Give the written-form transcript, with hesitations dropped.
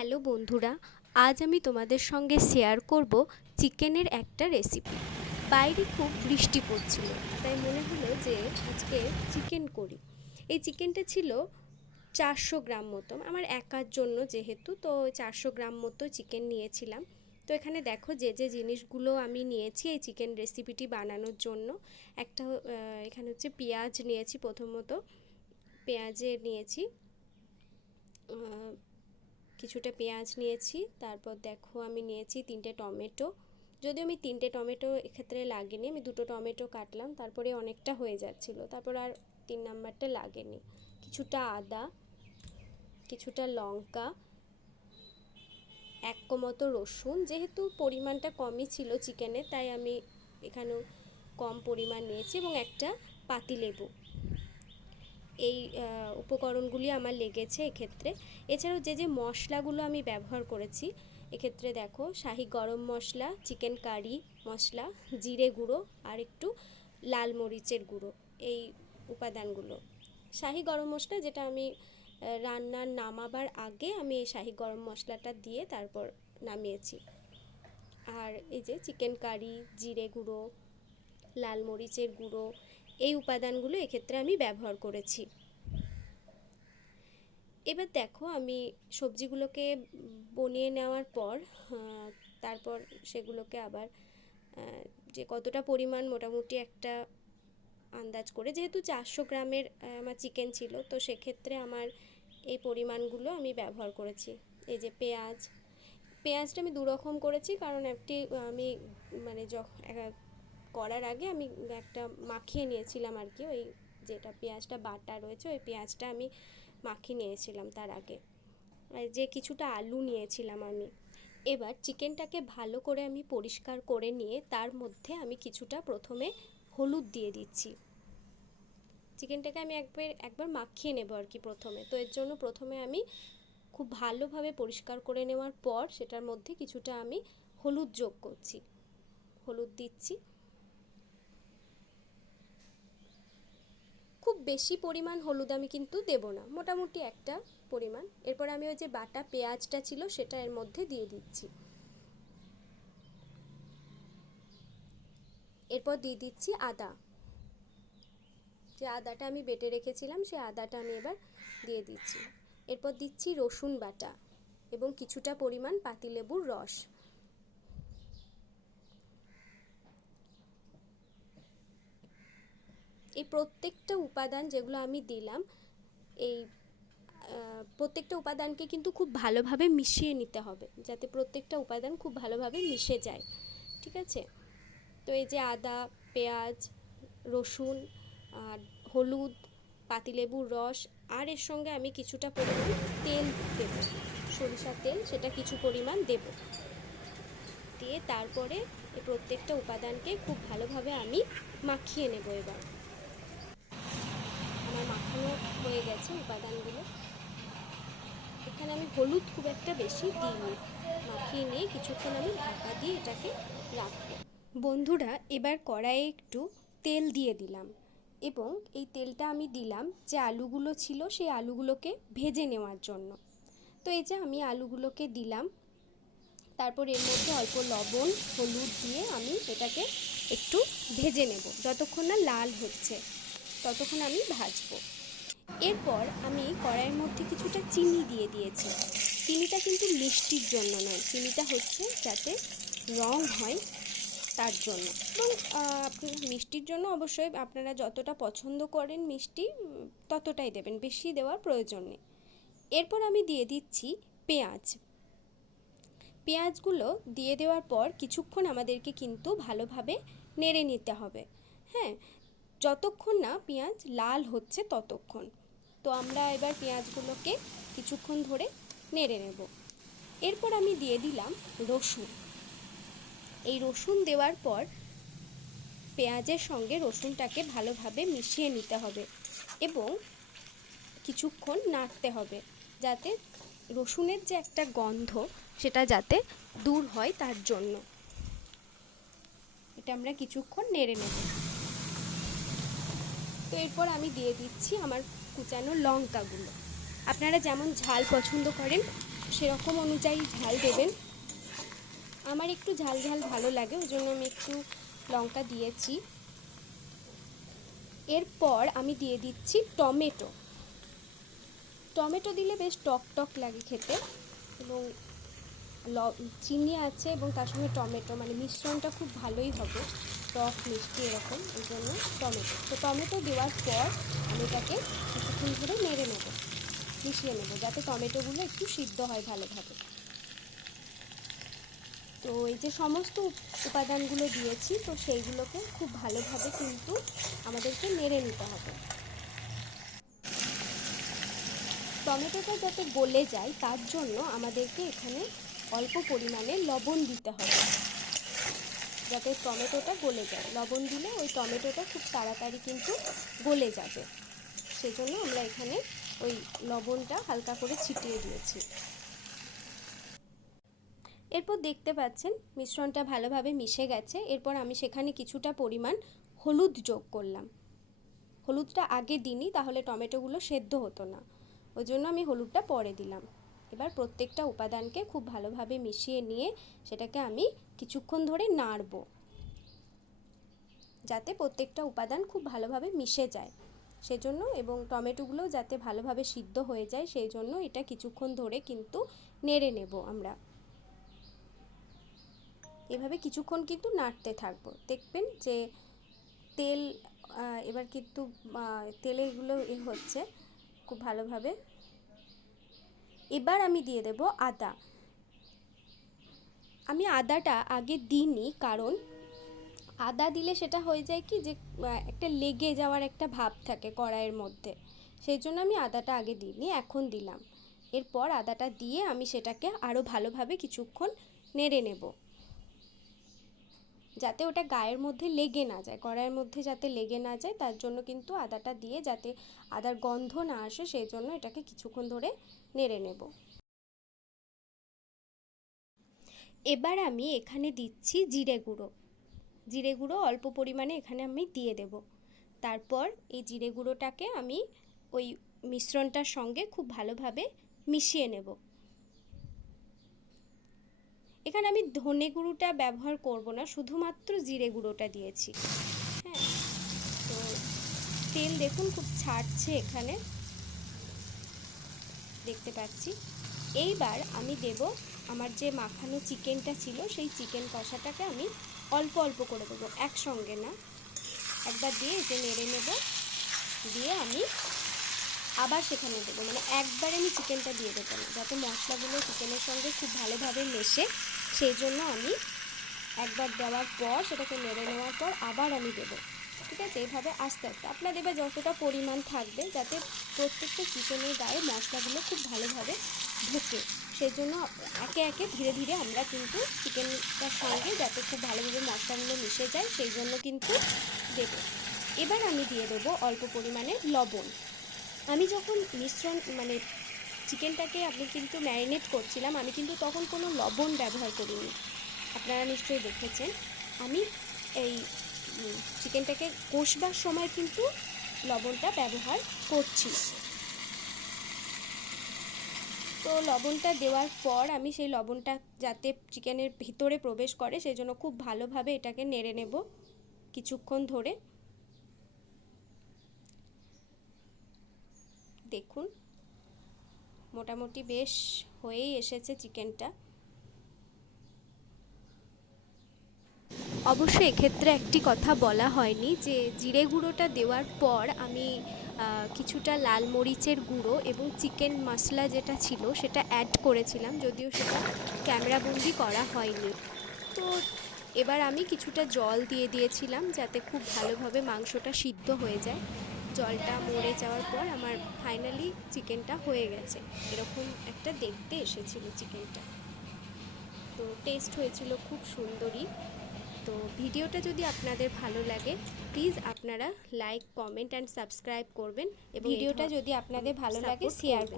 Hello বন্ধুরা, আজ আমি তোমাদের সঙ্গে শেয়ার করব চিকেনের একটা রেসিপি। বাইরে খুব বৃষ্টি পড়ছিল, তাই মনে হলো যে আজকে চিকেন করি। এই চিকেনটা ছিল 400 গ্রাম মতো, আমার একার জন্য যেহেতু, তো 400 গ্রাম মতো চিকেন নিয়েছিলাম। তো এখানে দেখো যে যে জিনিসগুলো আমি নিয়েছি এই চিকেন রেসিপিটি বানানোর জন্য। একটা এখানে হচ্ছে পেঁয়াজ নিয়েছি, প্রথমত পেঁয়াজে নিয়েছি কিছুটা পেঁয়াজ নিয়েছি। তারপর দেখো আমি নিয়েছি 3টে টমেটো। যদিও আমি 3টে টমেটো এক্ষেত্রে লাগেনি, আমি 2টো টমেটো কাটলাম, তারপরে অনেকটা হয়ে যাচ্ছিলো, তারপর আর 3 নাম্বারটা লাগেনি। কিছুটা আদা, কিছুটা লঙ্কা, 1 কোয়া মতো রসুন। যেহেতু পরিমাণটা কমই ছিল চিকেনে, তাই আমি এখানেও কম পরিমাণ নিয়েছি, এবং একটা পাতিলেবু। এই উপকরণগুলি আমার লেগেছে এক্ষেত্রে। এছাড়াও যে যে মশলাগুলো আমি ব্যবহার করেছি এক্ষেত্রে দেখো, শাহি গরম মশলা, চিকেন কারি মশলা, জিরে গুঁড়ো আর একটু লাল মরিচের গুঁড়ো, এই উপাদানগুলো। শাহি গরম মশলা যেটা আমি রান্নার নামাবার আগে আমি এই শাহি গরম মশলাটা দিয়ে তারপর নামিয়েছি। আর এই যে চিকেন কারি, জিরে গুঁড়ো, লাল মরিচের গুঁড়ো, এই উপাদানগুলো এক্ষেত্রে আমি ব্যবহার করেছি। এবার দেখো আমি সবজিগুলোকে বনিয়ে নেওয়ার পর তারপর সেগুলোকে আবার যে কতটা পরিমাণ, মোটামুটি একটা আন্দাজ করে, যেহেতু 400 গ্রামের আমার চিকেন ছিল, তো সেক্ষেত্রে আমার এই পরিমাণগুলো আমি ব্যবহার করেছি। এই যে পেঁয়াজটা আমি দুরকম করেছি, কারণ একটি আমি মানে করার আগে আমি একটা মাখিয়ে নিয়েছিলাম আর কি, ওই যেটা পেঁয়াজটা বাটা রয়েছে ওই পেঁয়াজটা আমি মাখিয়ে নিয়েছিলাম তার আগে। আর যে কিছুটা আলু নিয়েছিলাম আমি। এবার চিকেনটাকে ভালো করে আমি পরিষ্কার করে নিয়ে তার মধ্যে আমি কিছুটা প্রথমে হলুদ দিয়ে দিচ্ছি। চিকেনটাকে আমি একবার মাখিয়ে নেব আর কি প্রথমে, তো এর জন্য প্রথমে আমি খুব ভালোভাবে পরিষ্কার করে নেওয়ার পর সেটার মধ্যে কিছুটা আমি হলুদ যোগ করছি, হলুদ দিচ্ছি। খুব বেশি পরিমাণ হলুদ আমি কিন্তু দেব না, মোটামুটি একটা পরিমাণ। এরপর আমি ওই যে বাটা পেঁয়াজটা ছিল সেটা এর মধ্যে দিয়ে দিচ্ছি। এরপর দিয়ে দিচ্ছি আদা, যে আদাটা আমি বেটে রেখেছিলাম সেই আদাটা আমি এবার দিয়ে দিচ্ছি। এরপর দিচ্ছি রসুন বাটা এবং কিছুটা পরিমাণ পাতিলেবুর রস। এই প্রত্যেকটা উপাদান যেগুলো আমি দিলাম, এই প্রত্যেকটা উপাদানকে কিন্তু খুব ভালোভাবে মিশিয়ে নিতে হবে, যাতে প্রত্যেকটা উপাদান খুব ভালোভাবে মিশে যায়, ঠিক আছে? তো এই যে আদা, পেঁয়াজ, রসুন আর হলুদ, পাতিলেবুর রস, আর এর সঙ্গে আমি কিছুটা পরিমাণ তেল দেব, সরিষার তেল, সেটা কিছু পরিমাণ দেব। দিয়ে তারপরে এই প্রত্যেকটা উপাদানকে খুব ভালোভাবে আমি মাখিয়ে নেব। এবার আমার মাখানো হয়ে গেছে উপাদানগুলো। এখানে আমি হলুদ খুব একটা বেশি দিইনি, মাখিয়ে নিয়ে কিছুক্ষণ আমি ঢাকা দিয়ে এটাকে রাখবো। বন্ধুরা, এবার কড়াইয়ে একটু তেল দিয়ে দিলাম, এবং এই তেলটা আমি দিলাম যে আলুগুলো ছিল সেই আলুগুলোকে ভেজে নেওয়ার জন্য। তো এই যে আমি আলুগুলোকে দিলাম, তারপর এর মধ্যে অল্প লবণ, হলুদ দিয়ে আমি এটাকে একটু ভেজে নেব, যতক্ষণ না লাল হচ্ছে ততক্ষণ আমি ভাজবো। এরপর আমি কড়াইয়ের মধ্যে কিছুটা চিনি দিয়ে দিয়েছি। চিনিটা কিন্তু মিষ্টির জন্য নয়, চিনিটা হচ্ছে যাতে রং হয় তার জন্য। এবং আপনি মিষ্টির জন্য অবশ্যই আপনারা যতটা পছন্দ করেন মিষ্টি ততটাই দেবেন, বেশি দেওয়ার প্রয়োজন নেই। এরপর আমি দিয়ে দিচ্ছি পেঁয়াজ। পেঁয়াজগুলো দিয়ে দেওয়ার পর কিছুক্ষণ আমাদেরকে কিন্তু ভালোভাবে নেড়ে নিতে হবে, হ্যাঁ, যতক্ষণ না পেঁয়াজ লাল হচ্ছে ততক্ষণ। তো আমরা এবার পেঁয়াজগুলোকে কিছুক্ষণ ধরে নেড়ে নেব। এরপর আমি দিয়ে দিলাম রসুন। এই রসুন দেওয়ার পর পেঁয়াজের সঙ্গে রসুনটাকে ভালোভাবে মিশিয়ে নিতে হবে এবং কিছুক্ষণ নাড়তে হবে, যাতে রসুনের যে একটা গন্ধ সেটা যাতে দূর হয় তার জন্য। এটা আমরা কিছুক্ষণ নেড়ে নেব। তো এরপর আমি দিয়ে দিচ্ছি আমার কুচানো লঙ্কাগুলো। আপনারা যেমন ঝাল পছন্দ করেন সেরকম অনুযায়ী ঝাল দেবেন। আমার একটু ঝাল ঝাল ভালো লাগে, ওই জন্য আমি একটু লঙ্কা দিয়েছি। এরপর আমি দিয়ে দিচ্ছি টমেটো। টমেটো দিলে বেশ টক টক লাগে খেতে, এবং চিনি আছে এবং তার সঙ্গে টমেটো, মানে মিশ্রণটা খুব ভালোই হবে, টক মিষ্টি এরকম, এই জন্য টমেটো। তো টমেটো দেওয়ার পর আমি এটাকে কিছুক্ষণ ধরে নেড়ে নেব, মিশিয়ে নেব, যাতে টমেটোগুলো একটু সিদ্ধ হয় ভালোভাবে। তো এই যে সমস্ত উপাদানগুলো দিয়েছি, তো সেইগুলোকে খুব ভালোভাবে কিন্তু আমাদেরকে নেড়ে নিতে হবে। টমেটোটা যাতে গলে যায় তার জন্য আমাদেরকে এখানে অল্প পরিমাণে লবণ দিতে হবে, যাতে টমেটোটা গলে যায়। লবণ দিলে ওই টমেটোটা খুব তাড়াতাড়ি কিন্তু গলে যাবে, সেজন্য আমরা এখানে ওই লবণটা হালকা করে ছিটিয়ে দিয়েছি। এরপর দেখতে পাচ্ছেন মিশ্রণটা ভালোভাবে মিশে গেছে। এরপর আমি সেখানে কিছুটা পরিমাণ হলুদ যোগ করলাম। হলুদটা আগে দিইনি, তাহলে টমেটোগুলো সেদ্ধ হতো না, ওই জন্য আমি হলুদটা পরে দিলাম। এবার প্রত্যেকটা উপাদানকে খুব ভালোভাবে মিশিয়ে নিয়ে সেটাকে আমি কিছুক্ষণ ধরে নাড়ব, যাতে প্রত্যেকটা উপাদান খুব ভালোভাবে মিশে যায় সেজন্য, এবং টমেটোগুলো যাতে ভালোভাবে সিদ্ধ হয়ে যায় সেই জন্য এটা কিছুক্ষণ ধরে কিন্তু নেড়ে নেব আমরা। এভাবে কিছুক্ষণ কিন্তু নাড়তে থাকবো, দেখবেন যে তেল এবার কিন্তু তেলেগুলো হচ্ছে খুব ভালোভাবে। এবার আমি দিয়ে দেব আদা। আমি আদাটা আগে দিইনি, কারণ আদা দিলে সেটা হয়ে যায় কি যে একটা লেগে যাওয়ার একটা ভাব থাকে কড়াইয়ের মধ্যে, সেই জন্য আমি আদাটা আগে দিইনি, এখন দিলাম। এরপর আদাটা দিয়ে আমি সেটাকে আরও ভালোভাবে কিছুক্ষণ নেড়ে নেব, যাতে ওটা গায়ের মধ্যে লেগে না যায়, কড়াইয়ের মধ্যে যাতে লেগে না যায়, তার জন্য কিন্তু আদাটা দিয়ে, যাতে আদার গন্ধ না আসে সেই জন্য এটাকে কিছুক্ষণ ধরে নেড়ে নেব। এবার আমি এখানে দিচ্ছি জিরে গুঁড়ো। জিরে গুঁড়ো অল্প পরিমাণে এখানে আমি দিয়ে দেব। তারপর এই জিরে গুঁড়োটাকে আমি ওই মিশ্রণটার সঙ্গে খুব ভালোভাবে মিশিয়ে নেব। এখানে আমি ধনে গুঁড়োটা ব্যবহার করব না, শুধুমাত্র জিরে গুঁড়োটা দিয়েছি। হ্যাঁ, তো তেল দেখুন খুব ছাড়ছে এখানে, দেখতে পাচ্ছি। এইবার আমি দেব আমার যে মাখানো চিকেনটা ছিল, সেই চিকেন কষাটাকে আমি অল্প অল্প করে দেবো, একসঙ্গে না, একবার দিয়ে এতে নেড়ে নেব, দিয়ে আমি আবার সেখানে দেবো, মানে একবারে আমি চিকেনটা দিয়ে দেবো না, যাতে মশলাগুলো চিকেনের সঙ্গে খুব ভালোভাবে মেশে, সেই জন্য আমি একবার দেওয়ার পর সেটাকে নেড়ে নেওয়ার পর আবার আমি দেবো। ঠিক আছে, এইভাবে আস্তে আস্তে আপনাদের এবার যতটা পরিমাণ থাকবে, যাতে প্রত্যেকটা চিকেনের গায়ে মশলাগুলো খুব ভালোভাবে ঢোকে, সেই জন্য একে একে ধীরে ধীরে আমরা কিন্তু চিকেনটার সঙ্গে যাতে খুব ভালোভাবে মশলাগুলো মিশে যায় সেই জন্য কিন্তু দেবো। এবার আমি দিয়ে দেবো অল্প পরিমাণে লবণ। আমি যখন মিশ্রণ মানে চিকেনটাকে আমি কিন্তু ম্যারিনেট করছিলাম, আমি কিন্তু তখন কোনো লবণ ব্যবহার করিনি, আপনারা নিশ্চয়ই দেখেছেন। আমি এই চিকেনটাকে কষবার সময় কিন্তু লবণটা ব্যবহার করছি। তো লবণটা দেওয়ার পর আমি সেই লবণটা যাতে চিকেনের ভিতরে প্রবেশ করে সেই জন্য খুব ভালোভাবে এটাকে নেড়ে নেব কিছুক্ষণ ধরে। দেখুন মোটামুটি বেশ হয়েই এসেছে চিকেনটা। অবশ্য এক্ষেত্রে একটি কথা বলা হয়নি, যে জিরে গুঁড়োটা দেওয়ার পর আমি কিছুটা লাল মরিচের গুঁড়ো এবং চিকেন মশলা যেটা ছিল সেটা অ্যাড করেছিলাম, যদিও সেটা ক্যামেরাবন্দি করা হয়নি। তো এবার আমি কিছুটা জল দিয়ে দিয়েছিলাম, যাতে খুব ভালোভাবে মাংসটা সিদ্ধ হয়ে যায়। জলটা মরে যাওয়ার পর আমার ফাইনালি চিকেনটা হয়ে গেছে, এরকম একটা দেখতে এসেছিল চিকেনটা। তো টেস্ট হয়েছিল খুব সুন্দরই। তো ভিডিওটা যদি আপনাদের ভালো লাগে প্লিজ আপনারা লাইক, কমেন্ট অ্যান্ড সাবস্ক্রাইব করবেন, এবং ভিডিওটা যদি আপনাদের ভালো লাগে শেয়ার করবেন।